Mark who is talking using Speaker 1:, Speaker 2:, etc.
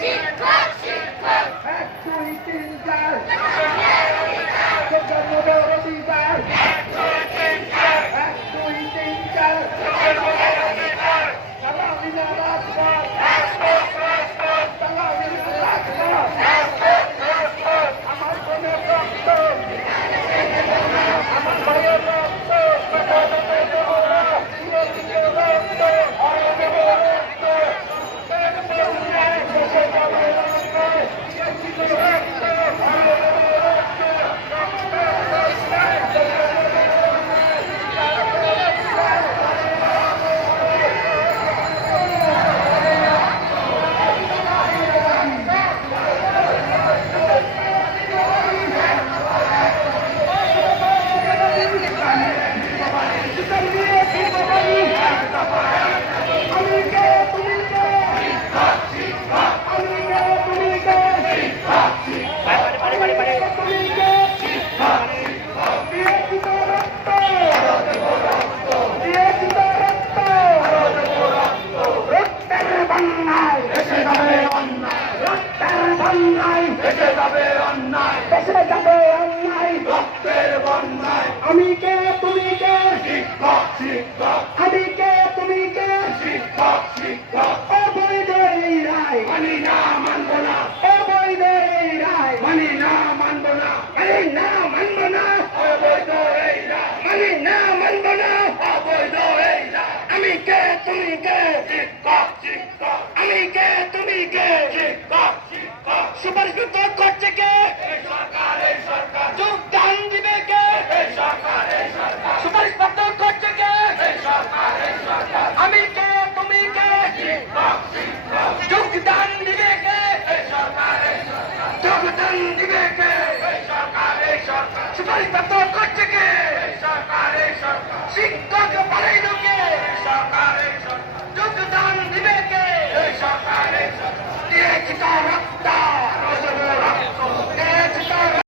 Speaker 1: de quatro.
Speaker 2: দেশে যাবে অন্যায়। বেঁচে যাবে অন্যায়। রক্তের বন্যায়।
Speaker 1: আমি কে তুমি কে?
Speaker 2: শিক্ষক শিক্ষক।
Speaker 1: আমি কে তুমি কে?
Speaker 2: শিক্ষক শিক্ষক।
Speaker 1: অবৈধ এই রায়।
Speaker 2: মানি না মানব না।
Speaker 1: অবৈধ এই রায়।
Speaker 2: মানি না মানব না।
Speaker 1: আরে না